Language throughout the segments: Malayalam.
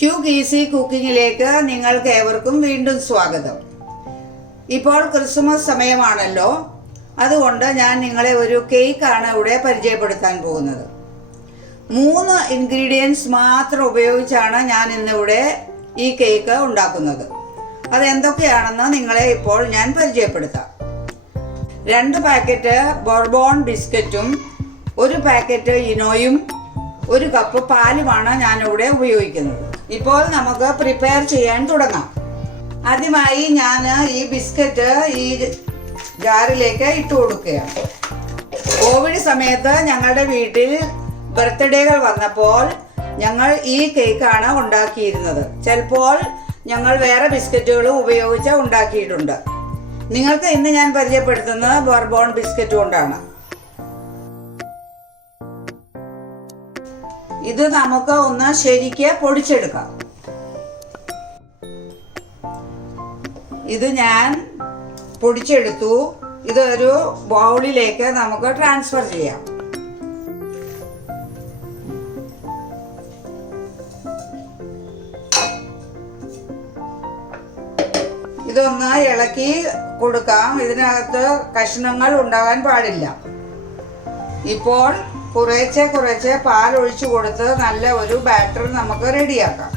ക്യൂക്ക് ഈസി കുക്കിങ്ങിലേക്ക് നിങ്ങൾക്ക് ഏവർക്കും വീണ്ടും സ്വാഗതം. ഇപ്പോൾ ക്രിസ്മസ് സമയമാണല്ലോ, അതുകൊണ്ട് ഞാൻ നിങ്ങളെ ഒരു കേക്കാണ് ഇവിടെ പരിചയപ്പെടുത്താൻ പോകുന്നത്. 3 ഇൻഗ്രീഡിയൻസ് മാത്രം ഉപയോഗിച്ചാണ് ഞാൻ ഇന്നിവിടെ ഈ കേക്ക് ഉണ്ടാക്കുന്നത്. അതെന്തൊക്കെയാണെന്ന് നിങ്ങളെ ഇപ്പോൾ ഞാൻ പരിചയപ്പെടുത്താം. 2 പാക്കറ്റ് ബോർബോൺ ബിസ്ക്കറ്റും 1 പാക്കറ്റ് ഇനോയും 1 കപ്പ് പാലുമാണ് ഞാനിവിടെ ഉപയോഗിക്കുന്നത്. ഇപ്പോൾ നമുക്ക് പ്രിപ്പയർ ചെയ്യാൻ തുടങ്ങാം. ആദ്യമായി ഞാൻ ഈ ബിസ്ക്കറ്റ് ഈ ജാറിലേക്ക് ഇട്ട് കൊടുക്കുകയാണ്. കോവിഡ് സമയത്ത് ഞങ്ങളുടെ വീട്ടിൽ ബർത്ത്ഡേകൾ വന്നപ്പോൾ ഞങ്ങൾ ഈ കേക്കാണ് ഉണ്ടാക്കിയിരുന്നത്. ചിലപ്പോൾ ഞങ്ങൾ വേറെ ബിസ്ക്കറ്റുകളും ഉപയോഗിച്ച് ഉണ്ടാക്കിയിട്ടുണ്ട്. നിങ്ങൾക്ക് ഇന്ന് ഞാൻ പരിചയപ്പെടുത്തുന്നത് ബോർബോൺ ബിസ്ക്കറ്റ് കൊണ്ടാണ്. ഇത് നമുക്ക് ഒന്ന് ശരിക്ക് പൊടിച്ചെടുക്കാം. ഇത് ഞാൻ പൊടിച്ചെടുത്തു. ഇതൊരു ബൗളിലേക്ക് നമുക്ക് ട്രാൻസ്ഫർ ചെയ്യാം. ഇതൊന്ന് ഇളക്കി കൊടുക്കാം. ഇതിനകത്ത് കഷ്ണങ്ങൾ ഉണ്ടാകാൻ പാടില്ല. ഇപ്പോൾ കുറേശ്ശെ പാൽ ഒഴിച്ചു കൊടുത്ത് നല്ല ഒരു ബാറ്റർ നമുക്ക് റെഡിയാക്കാം.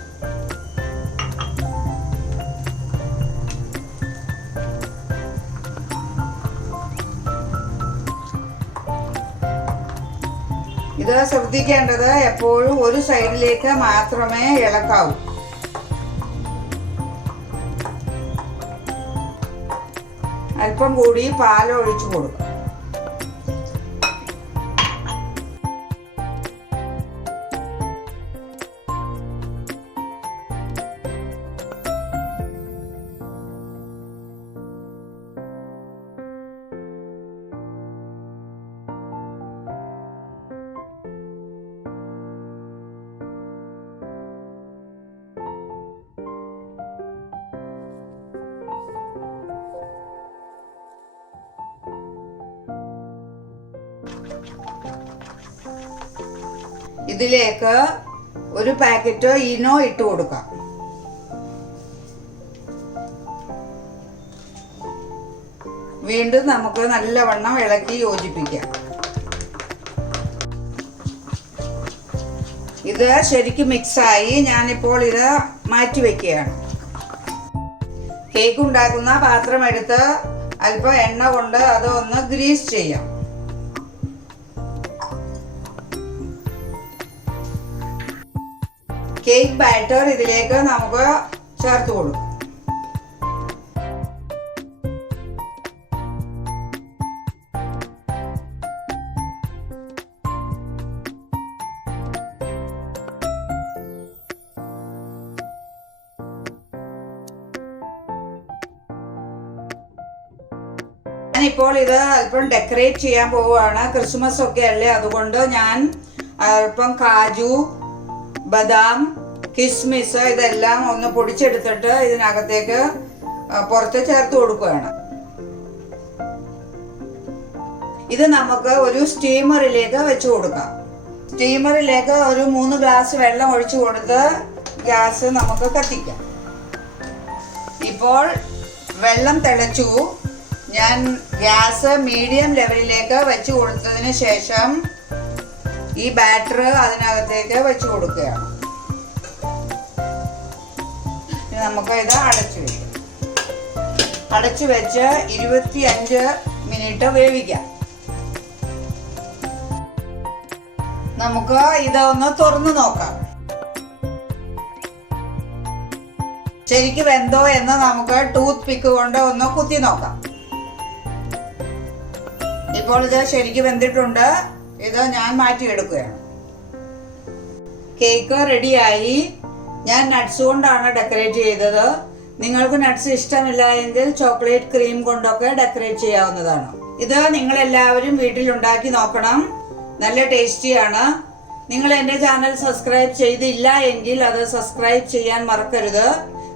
ഇത് ശ്രദ്ധിക്കേണ്ടത് എപ്പോഴും ഒരു സൈഡിലേക്ക് മാത്രമേ ഇളക്കാവൂ. അല്പം കൂടി പാൽ ഒഴിച്ചു കൊടുക്കാം. ഇതിലേക്ക് 1 പാക്കറ്റ് ഇനോ ഇട്ട് കൊടുക്കാം. വീണ്ടും നമുക്ക് നല്ലവണ്ണം ഇളക്കി യോജിപ്പിക്കാം. ഇത് ശരിക്കും മിക്സായി. ഞാനിപ്പോൾ ഇത് മാറ്റി വയ്ക്കുകയാണ്. കേക്ക് ഉണ്ടാക്കുന്ന പാത്രം എടുത്ത് അല്പം എണ്ണ കൊണ്ട് അത് ഒന്ന് ഗ്രീസ് ചെയ്യാം. കേക്ക് ബാറ്റർ ഇതിലേക്ക് നമുക്ക് ചേർത്ത് കൊടുക്കാം. ഞാനിപ്പോൾ ഇത് അല്പം ഡെക്കറേറ്റ് ചെയ്യാൻ പോവുകയാണ്. ക്രിസ്മസ് ഒക്കെ അല്ലേ, അതുകൊണ്ട് ഞാൻ അല്പം കാജു, ബദാം, കിസ്മിസ് ഇതെല്ലാം ഒന്ന് പൊടിച്ചെടുത്തിട്ട് ഇതിനകത്തേക്ക് പുറത്ത് ചേർത്ത് കൊടുക്കുകയാണ്. ഇത് നമുക്ക് ഒരു സ്റ്റീമറിലേക്ക് വെച്ച് കൊടുക്കാം. സ്റ്റീമറിലേക്ക് ഒരു 3 ഗ്ലാസ് വെള്ളം ഒഴിച്ചു കൊടുത്ത് ഗ്യാസ് നമുക്ക് കത്തിക്കാം. ഇപ്പോൾ വെള്ളം തിളച്ചു. ഞാൻ ഗ്യാസ് മീഡിയം ലെവലിലേക്ക് വെച്ച് കൊടുത്തതിന് ശേഷം ഈ ബാറ്റർ അതിനകത്തേക്ക് വെച്ച് കൊടുക്കുകയാണ്. നമുക്ക് ഇത് അടച്ചു വെച്ച് 25 മിനിറ്റ് വേവിക്കാം. നമുക്ക് ഇതൊന്ന് തുറന്നു നോക്കാം. ശരിക്കും വെന്തോ എന്ന് നമുക്ക് ടൂത്ത് പിക്ക് കൊണ്ട് ഒന്ന് കുത്തി നോക്കാം. ഇപ്പോൾ ഇത് ശരിക്കും വെന്തിട്ടുണ്ട്. ഇത് ഞാൻ മാറ്റിയെടുക്കുകയാണ്. കേക്ക് റെഡിയായി. ഞാൻ നട്ട്സ് കൊണ്ടാണ് ഡെക്കറേറ്റ് ചെയ്തത്. നിങ്ങൾക്ക് നട്ട്സ് ഇഷ്ടമില്ല എങ്കിൽ ചോക്ലേറ്റ് ക്രീം കൊണ്ടൊക്കെ ഡെക്കറേറ്റ് ചെയ്യാവുന്നതാണ്. ഇത് നിങ്ങളെല്ലാവരും വീട്ടിലുണ്ടാക്കി നോക്കണം. നല്ല ടേസ്റ്റിയാണ്. നിങ്ങൾ എൻ്റെ ചാനൽ സബ്സ്ക്രൈബ് ചെയ്തില്ല എങ്കിൽ അത് സബ്സ്ക്രൈബ് ചെയ്യാൻ മറക്കരുത്.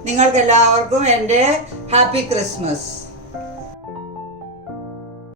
നിങ്ങൾക്കെല്ലാവർക്കും എൻ്റെ ഹാപ്പി ക്രിസ്മസ്.